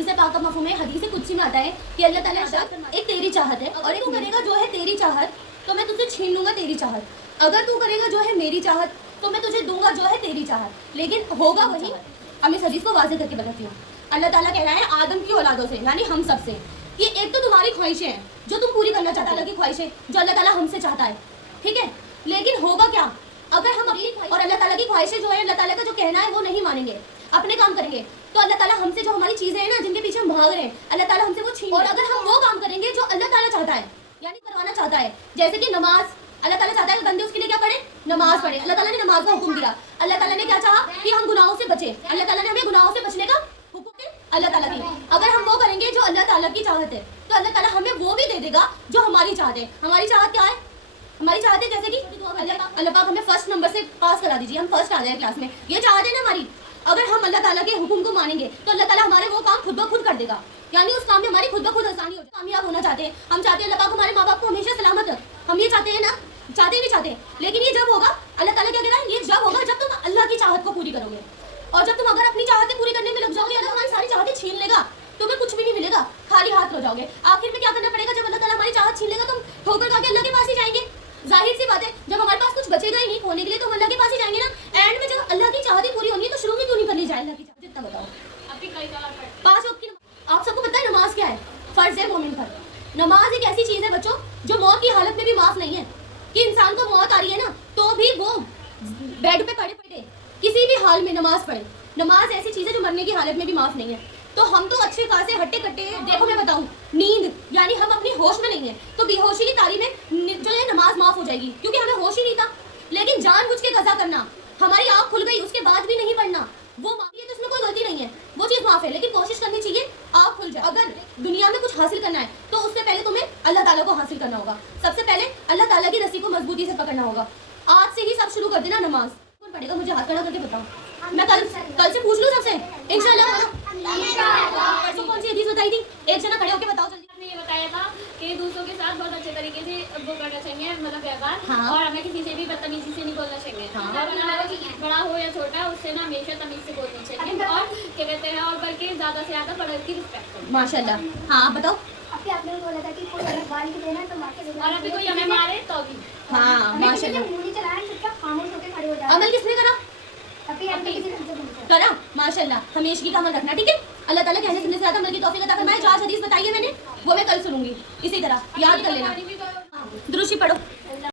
हदीस पाक का मफ़हूम है, हदीस कुदसी में आता है कि अल्लाह ताला इरशाद एक तेरी चाहत है और एक तू करेगा जो है तेरी चाहत तो मैं तुझसे छीन लूंगा तेरी चाहत, अगर तू करेगा जो है मेरी चाहत तो मैं तुझे दूंगा जो है तेरी चाहत, लेकिन होगा वही। अब इस हदीस को वाज़ेह करके बताती हूँ। अल्लाह ताला कह रहा है आदम की औलादों से यानी हम सब से कि एक तो तुम्हारी ख्वाहिशें हैं जो तुम पूरी करना चाहते हो, अल्लाह की ख्वाहिशें जो अल्लाह ताला हमसे चाहता है, ठीक है, लेकिन होगा क्या अगर हम अपनी और अल्लाह ताला की ख्वाहिशें जो है अल्लाह ताला का जो कहना है वो नहीं मानेंगे, अपने काम करेंगे, तो अल्लाह ताला हमसे जो हमारी चीज़ें हैं ना जिनके पीछे हम भाग रहे हैं अल्लाह ताला हमसे वो छीन, और अगर हम वो काम करेंगे जो अल्लाह ताला चाहता है यानी करवाना चाहता है, जैसे कि नमाज अल्लाह ताला चाहता है कि बंदे उसके लिए क्या पढ़े, नमाज पढ़े, अल्लाह ताला ने नमाज का हुक्म दिया, अल्लाह ताला ने क्या चाहा कि हम गुनाहों से बचे, अल्लाह ताला ने हमें गुनाहों से बचने का हुक्म दिया, अल्लाह ताला की अगर हम वो करेंगे जो अल्लाह ताला की चाहत है तो अल्लाह ताला हमें वो भी दे देगा जो हमारी चाहत है। हमारी चाहत क्या है, हमारी चाहत है जैसे कि अल्लाह पाक हमें फर्स्ट नंबर से पास करा दीजिए, हम फर्स्ट आ जाए क्लास में, ये चाहत है ना हमारी। अगर हम अल्लाह ताला के हुक्म को मानेंगे तो अल्लाह ताला हमारे वो काम खुद ब खुद कर देगा, यानी उस काम में हमारी खुद ब खुद आसानी हो जाए। कामयाब होना चाहते हैं, हम चाहते हैं अल्लाह पाक हमारे माँ बाप को हमेशा सलामत रखे, हम ये चाहते हैं ना, चाहते ही नहीं चाहते, लेकिन ये जब होगा अल्लाह ताला क्या कह रहा है, ये जब होगा जब तुम अल्लाह की चाहत को पूरी करोगे, और जब तुम अगर अपनी चाहतें पूरी करने में लग जाओगे अल्लाह तुम्हारी सारी चाहतें छीन लेगा, तुम्हें कुछ भी नहीं मिलेगा, खाली हाथ रह जाओगे। आखिर में क्या करना पड़ेगा, जब अल्लाह ताला हमारी चाहत छीन लेगा तुम ठोकर खा के अल्लाह के पास ही जाएंगे, जाहिर सी बात है, जब हमारे पास कुछ बचेगा ही नहीं खोने के लिए तो हम अल्लाह के पास ही जाएंगे ना। एंड में जब अल्लाह की चाहत पूरी होनी है तो शुरू में क्यों नहीं करनी चाहिए अल्लाह की चाहत, जितना बताओ। 5 वक्त की आप सबको पता है नमाज क्या है, फर्ज है मोमिन पर। नमाज एक ऐसी चीज़ है बच्चों जो मौत की हालत में भी माफ नहीं है, कि इंसान को मौत आ रही है ना तो भी वो बेड पे पड़े पड़े किसी भी हाल में नमाज पढ़े। नमाज ऐसी चीज़ है जो मरने की हालत में भी माफ नहीं है। तो हम तो अच्छे खासे हट्टे कट्टे, देखो मैं बताऊं, नींद यानी हम अपनी होश में नहीं है तो बेहोशी की तारीफ में जो है नमाज माफ हो जाएगी क्योंकि हमें होश ही नहीं था। लेकिन जानबूझ के कज़ा करना, हमारी आँख खुल गई उसके बाद भी नहीं पढ़ना, वो माफी है तो इसमें कोई गलती नहीं है, वो चीज़ माफ है, लेकिन कोशिश करनी चाहिए आँख खुल जाए। अगर दुनिया में कुछ हासिल करना है तो उससे पहले तुम्हें अल्लाह ताला को हासिल करना होगा, सबसे पहले अल्लाह ताला की रस्सी को मजबूती से पकड़ना होगा। आज से ही सब शुरू कर देना नमाज। कौन पढ़ेगा मुझे हाथ खड़ा करके बताओ, मैं कल से पूछ लूँ सबसे इंशाल्लाह। परसों कौन सी हदीस बताई थी, एक जना खड़े होके बताओ जल्दी। आपने ये बताया था कि दूसरों के साथ बहुत अच्छे तरीके से वो करना चाहिए, मतलब व्यवहार, हाँ। और हमें किसी से भी बदतमीजी से नहीं बोलना चाहिए, हाँ। और ना वो बड़ा हो या छोटा उससे ना हमेशा तमीज से बोलनी चाहिए, और क्या कहते हैं, और बल्कि ज़्यादा से ज़्यादा बड़ों की रिस्पेक्ट करनी। माशाल्लाह। हाँ बताओ। अभी आपने बोला था कि कोई अलग गाली के देना है तो मार के और अभी कोई हमें मारे तो भी हाँ माशाल्लाह। मुंह नहीं चलाया, चुपचाप खामोश होकर खड़े हो जाओ। अमल किसने करा, अभी आपने किसी से बोला करा माशाल्लाह। हमेशगी का अमल रखना, ठीक है। अल्लाह ताला कहने सुनने से ज़्यादा अमल की तौफीक अता फरमाए। 4 हदीस बताई है मैंने, वो मैं कल सुनूंगी, इसी तरह याद कर लेना। दुरूद पढ़ो।